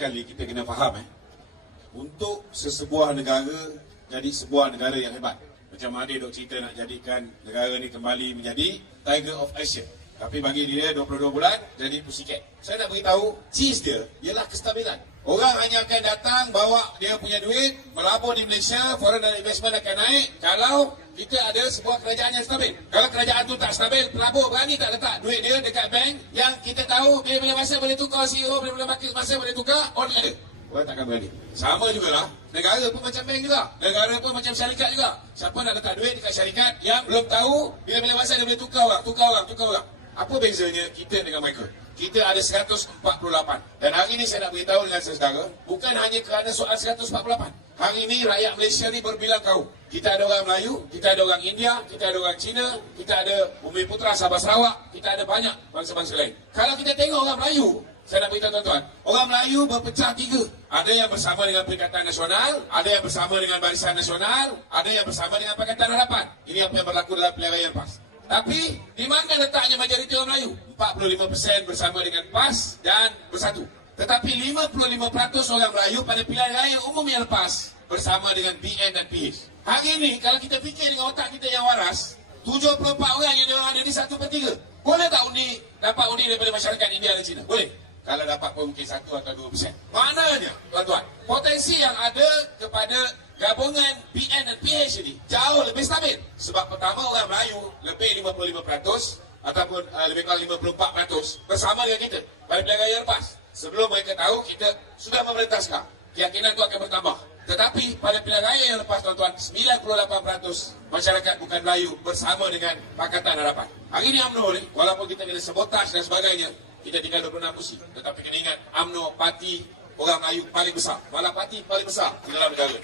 sekali kita kena faham untuk sesebuah negara jadi sebuah negara yang hebat. Macam Mahathir dok cerita nak jadikan negara ni kembali menjadi Tiger of Asia. Tapi bagi dia 22 bulan jadi pussycat. Saya nak beritahu, cheese dia ialah kestabilan. Orang hanya akan datang bawa dia punya duit, melabur di Malaysia, foreign direct investment akan naik kalau kita ada sebuah kerajaan yang stabil. Kalau kerajaan tu tak stabil, pelabur berani tak letak duit dia dekat bank yang kita tahu bila-bila masa boleh tukar CEO, bila-bila masa boleh tukar, on ada. Orang takkan berani. Sama jugalah, negara pun macam bank juga. Negara pun macam syarikat juga. Siapa nak letak duit dekat syarikat yang belum tahu bila-bila masa dia boleh tukar orang. Apa bezanya kita dengan mereka? Kita ada 148. Dan hari ini saya nak beritahu dengan saudara, bukan hanya kerana soal 148. Hari ini rakyat Malaysia ni berbilang kaum. Kita ada orang Melayu, kita ada orang India, kita ada orang Cina, kita ada Bumi Putra, Sabah Sarawak, kita ada banyak bangsa-bangsa lain. Kalau kita tengok orang Melayu, saya nak beritahu tuan-tuan, orang Melayu berpecah tiga. Ada yang bersama dengan Perikatan Nasional, ada yang bersama dengan Barisan Nasional, ada yang bersama dengan Pakatan Harapan. Ini apa yang berlaku dalam pilihan raya PAS. Tapi, di mana letaknya majoriti orang Melayu? 45% bersama dengan PAS dan Bersatu. Tetapi 55% orang Melayu pada pilihan raya umum yang lepas bersama dengan BN dan PH. Hari ini, kalau kita fikir dengan otak kita yang waras, 74 orang yang ada di 1/3. Boleh tak dapat undi daripada masyarakat India dan Cina? Boleh. Kalau dapat pun mungkin 1 atau 2%. Maknanya, tuan-tuan, potensi yang ada kepada gabungan BN dan PH ini jauh lebih stabil. Sebab pertama, orang Melayu lebih 55% ataupun lebih kurang 54% bersama dengan kita pada pilihan raya lepas. Sebelum mereka tahu kita sudah memerintah sekarang, keyakinan itu akan bertambah. Tetapi pada pilihan raya yang lepas, tuan-tuan, 98% masyarakat bukan Melayu bersama dengan Pakatan Harapan. Hari ini UMNO ni, walaupun kita kena sabotaj dan sebagainya, kita tinggal 26 kursi. Tetapi kena ingat, UMNO parti orang Melayu paling besar. Malah parti paling besar di dalam negara.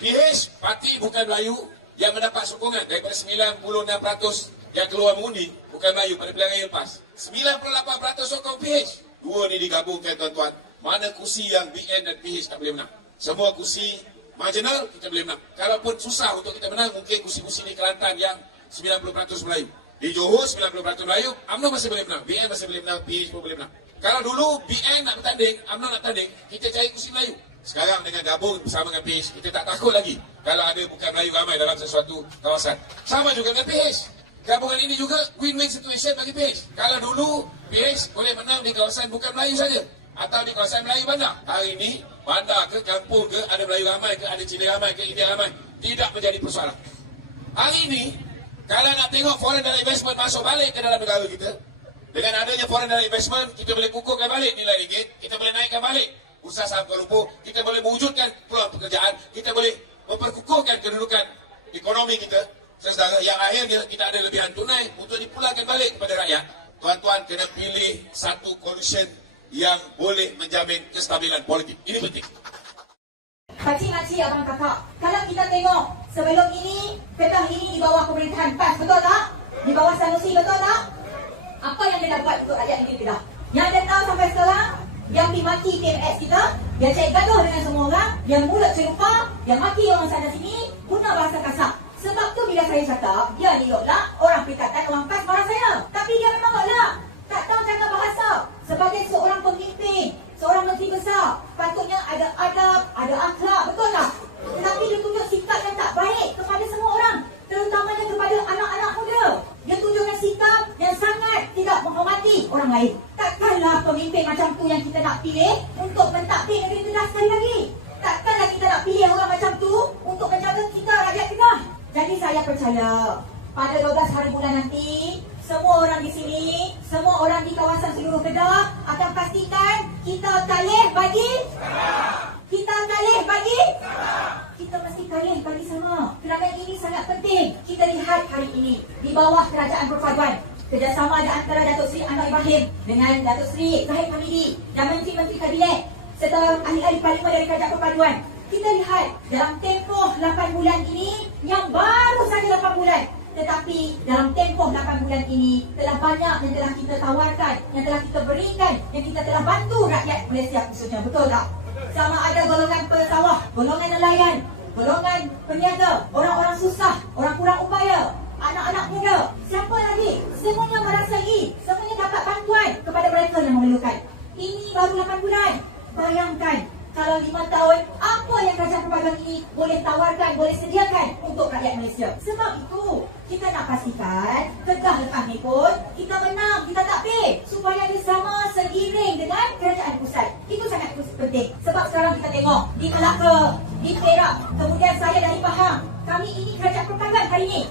PH, parti bukan Melayu yang mendapat sokongan daripada 96% yang keluar mengundi bukan Melayu pada pilihan raya lepas. 98% sokong PH. Dua ni digabungkan, tuan-tuan. Mana kursi yang BN dan PH tak boleh menang? Semua kursi marginal kita boleh menang. Kalaupun susah untuk kita menang, mungkin kursi-kursi di Kelantan yang 90% Melayu. Di Johor 90% Melayu, UMNO masih boleh menang. BN masih boleh menang, PH pun boleh menang. Kalau dulu BN nak bertanding, UMNO nak tanding, kita cari kursi Melayu. Sekarang dengan gabung bersama dengan PH, kita tak takut lagi kalau ada bukan Melayu ramai dalam sesuatu kawasan. Sama juga dengan PH. Gabungan ini juga win-win situation bagi PH. Kalau dulu PH boleh menang di kawasan bukan Melayu saja atau di kawasan Melayu bandar. Hari ini bandar ke kampung ke, ada Melayu ramai ke, ada Cina ramai ke, India ramai, tidak menjadi persoalan. Hari ini kalau nak tengok foreign direct investment masuk balik ke dalam negara kita, dengan adanya foreign direct investment, kita boleh kukuhkan balik nilai ringgit, kita boleh naikkan balik usaha saham Kuala Lumpur, kita boleh mewujudkan peluang pekerjaan, kita boleh memperkukuhkan kedudukan ekonomi kita, saudara, yang akhirnya kita ada lebihan tunai untuk dipulangkan balik kepada rakyat. Tuan-tuan kena pilih satu coalition yang boleh menjamin kestabilan politik. Ini penting. Pakcik-makcik, abang kakak, kalau kita tengok sebelum ini, Kedah ini di bawah pemerintahan PAS, betul tak? Di bawah Sanusi, betul tak? Apa yang dia dapat untuk rakyat negeri Kedah? Yang dia tahu sampai sekarang, yang dimaki PMS kita, yang cari gaduh dengan semua orang, yang mulut serupa, yang maki orang sana sini, guna bahasa kasar. Sebab tu bila saya cakap, dia ni lah orang Perikatan, orang PAS marah saya. Tapi dia memang lah tak tahu cara bahasa. Sebagai seorang pemimpin, seorang menteri besar, patutnya ada adab, ada akhlak, betul tak? Tetapi dia tunjuk sikap yang tak baik kepada semua orang, terutamanya kepada anak-anak muda. Dia tunjukkan sikap yang sangat tidak menghormati orang lain. Takkanlah pemimpin macam tu yang kita nak pilih untuk mentadbir negeri Kedah sekali lagi. Takkanlah kita nak pilih orang macam tu untuk menjaga kita rakyat Kedah. Jadi saya percaya pada 12 hari bulan nanti, semua orang di sini, semua orang di kawasan seluruh Kedah akan pastikan kita kalih bagi kita kalih bagi kita mesti kalih bagi sama. Kerana ini sangat penting. Kita lihat hari ini di bawah kerajaan perpaduan, kerjasama di antara Datuk Seri Anwar Ibrahim dengan Datuk Seri Zahid Hamidi dan menteri-menteri kabinet serta ahli-ahli parlimen dari kerajaan perpaduan. Kita lihat dalam tempoh 8 bulan ini, yang baru saja 8 bulan, tetapi dalam tempoh 8 bulan ini telah banyak yang telah kita tawarkan, yang telah kita berikan, yang kita telah bantu rakyat Malaysia khususnya, betul tak? Sama ada golongan pesawah, golongan nelayan, golongan peniaga, orang-orang susah, orang kurang upaya, anak-anak muda, siapa lagi? Semuanya merasai, semuanya dapat bantuan kepada mereka yang memerlukan. Ini baru 8 bulan. Bayangkan, kalau 5 tahun, apa yang kerajaan pelbagai ini boleh tawarkan, boleh sediakan untuk rakyat Malaysia. Sebab itu, kita nak pastikan Kedah lepas ni pun kita menang, kita tak pay, supaya dia sama seiring dengan kerajaan pusat. Itu sangat penting. Sebab sekarang kita tengok di Melaka, di Perak, kemudian saya dari Pahang. Kami ini kerajaan pelbagai hari ini.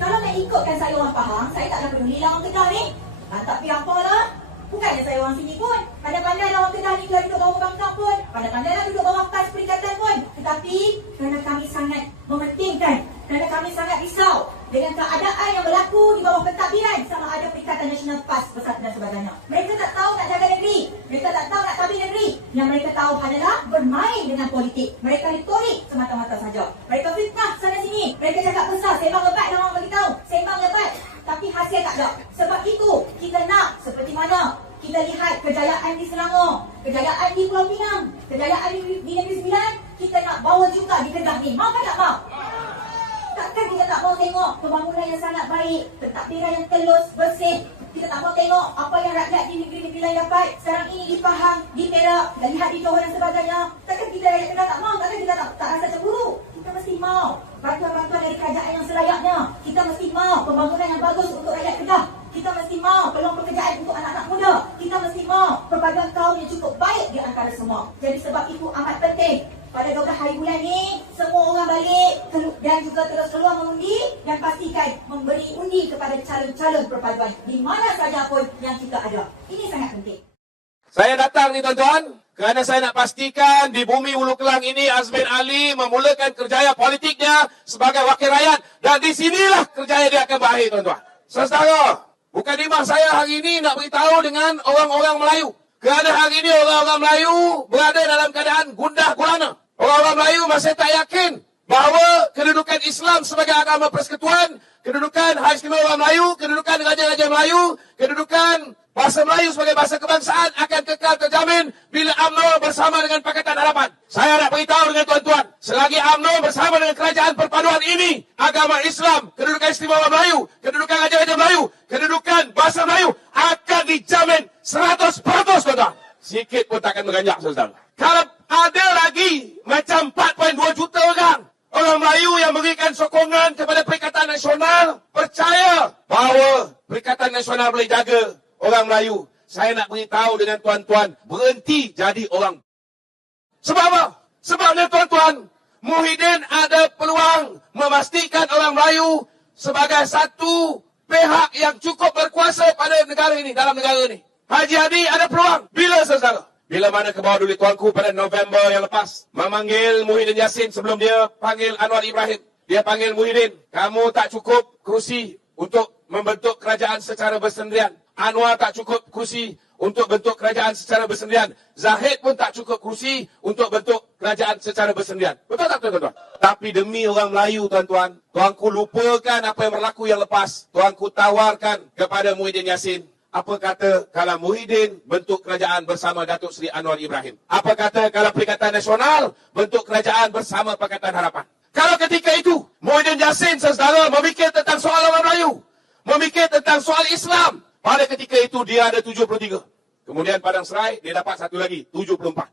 Kalau nak ikutkan saya orang Pahang, saya taklah peduli lah orang Kedah ni. Tapi apalah, bukannya saya orang sini pun. Pandai-pandai lah orang Kedah ni kalau duduk bawah bangkang pun. Pandai-pandai lah duduk bawah PAS Perikatan pun. Tetapi kerana kami sangat mementingkan, kerana kami sangat risau dengan keadaan yang berlaku di bawah pentadbiran sama ada Perikatan Nasional PAS Bersatu dan sebagainya. Mereka tak tahu nak jaga negeri. Mereka tak tahu nak tabir negeri. Yang mereka tahu adalah bermain dengan politik. Mereka retorik semata-mata saja. Mereka fitnah sana sini. Mereka cakap besar, sembang lebat dan orang beritahu. Sembang lebat. Tapi hasil tak ada. Sebab itu kita nak seperti mana kita lihat kejayaan di Selangor, kejayaan di Pulau Pinang, kejayaan di Negeri Sembilan, kita nak bawa juga di Kedah ni. Mau kan tak mau? Takkan kita tak mau tengok pembangunan yang sangat baik, pentadbiran yang telus, bersih. Kita tak mau tengok apa yang rakyat di negeri-negeri lain dapat. Sekarang ini di Pahang, di Perak, dan lihat di Johor dan sebagainya. Takkan kita rakyat Kedah tak mau? Takkan kita tak rasa cemburu? Kita mesti mau bantuan-bantuan dari kerajaan yang selayaknya. Kita mesti mau pembangunan yang bagus untuk rakyat Kedah. Kita mesti mau peluang pekerjaan untuk anak-anak muda. Kita mesti mau pelbagai kaum yang cukup baik di antara semua. Jadi sebab itu amat penting. Pada 12 hari bulan ni, semua orang balik dan juga terus keluar mengundi dan pastikan memberi undi kepada calon-calon perpaduan di mana saja pun yang kita ada. Ini sangat penting. Saya datang ni tuan-tuan kerana saya nak pastikan di bumi Hulu Kelang ini Azmin Ali memulakan kerjaya politiknya sebagai wakil rakyat dan di sinilah kerjaya dia akan berakhir tuan-tuan. Saudara, bukan dimah saya hari ini nak beritahu dengan orang-orang Melayu. Kerana hari ini orang-orang Melayu berada dalam keadaan gundah gulana. Orang-orang Melayu masih tak yakin bahawa kedudukan Islam sebagai agama persekutuan, kedudukan Hak Istimewa Orang Melayu, kedudukan Raja-Raja Melayu, kedudukan bahasa Melayu sebagai bahasa kebangsaan akan kekal terjamin bila UMNO bersama dengan Pakatan Harapan. Saya nak beritahu dengan tuan-tuan, selagi UMNO bersama dengan kerajaan perpaduan ini, agama Islam, kedudukan Istimewa Orang Melayu, kedudukan Raja-Raja Melayu, kedudukan bahasa Melayu akan dijamin 100% tuan-tuan. Sikit pun takkan menganjak saudara. Kalau ada lagi macam 4.2 juta orang Melayu yang memberikan sokongan kepada Perikatan Nasional, percaya bahawa Perikatan Nasional boleh jaga orang Melayu. Saya nak beritahu dengan tuan-tuan, berhenti jadi orang. Sebab apa? Sebabnya tuan-tuan, Muhyiddin ada peluang memastikan orang Melayu sebagai satu pihak yang cukup berkuasa pada negara ini, dalam negara ini. Haji Hadi ada peluang. Bila saudara? Bila mana ke bawah duit tuanku pada November yang lepas, memanggil Muhyiddin Yassin sebelum dia panggil Anwar Ibrahim. Dia panggil Muhyiddin, kamu tak cukup kerusi untuk membentuk kerajaan secara bersendirian. Anwar tak cukup kerusi untuk bentuk kerajaan secara bersendirian. Zahid pun tak cukup kerusi untuk bentuk kerajaan secara bersendirian. Betul tak tuan-tuan? Tapi demi orang Melayu tuan-tuan, tuanku lupakan apa yang berlaku yang lepas. Tuanku tawarkan kepada Muhyiddin Yassin, apa kata kalau Muhyiddin bentuk kerajaan bersama Datuk Seri Anwar Ibrahim? Apa kata kalau Perikatan Nasional bentuk kerajaan bersama Pakatan Harapan? Kalau ketika itu Muhyiddin Yassin saudara memikir tentang soal orang Melayu, memikir tentang soal Islam, pada ketika itu dia ada 73. Kemudian Padang Serai dia dapat satu lagi, 74.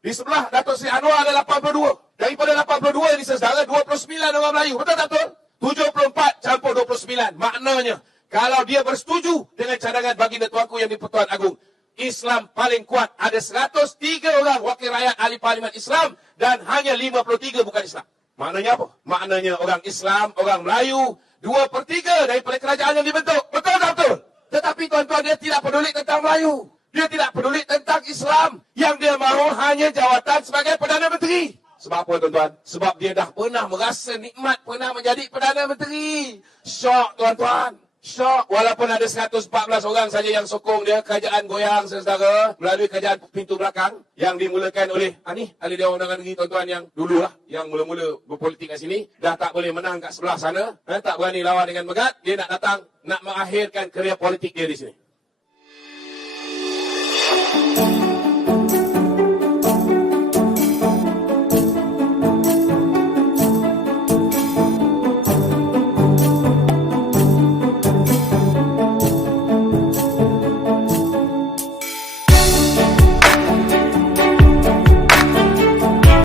Di sebelah Datuk Seri Anwar ada 82. Daripada 82 ini saudara 29 orang Melayu. Betul tak betul? 74 campur 29. Maknanya kalau dia bersetuju dengan cadangan baginda tuanku yang di-Pertuan Agong, Islam paling kuat. Ada 103 orang wakil rakyat ahli parlimen Islam dan hanya 53 bukan Islam. Maknanya apa? Maknanya orang Islam, orang Melayu, 2/3 daripada kerajaan yang dibentuk. Betul tak betul? Tetapi tuan-tuan, dia tidak peduli tentang Melayu. Dia tidak peduli tentang Islam. Yang dia mahu hanya jawatan sebagai Perdana Menteri. Sebab apa tuan-tuan? Sebab dia dah pernah merasa nikmat pernah menjadi Perdana Menteri. Syok tuan-tuan. Syok. Walaupun ada 114 orang saja yang sokong dia, kerajaan goyang saudara melalui kerajaan pintu belakang yang dimulakan oleh ahli Dewan Undangan Negeri tuan-tuan yang dululah, yang mula-mula berpolitik kat sini, dah tak boleh menang kat sebelah sana, tak berani lawan dengan Megat, dia nak datang nak mengakhirkan kerjaya politik dia di sini.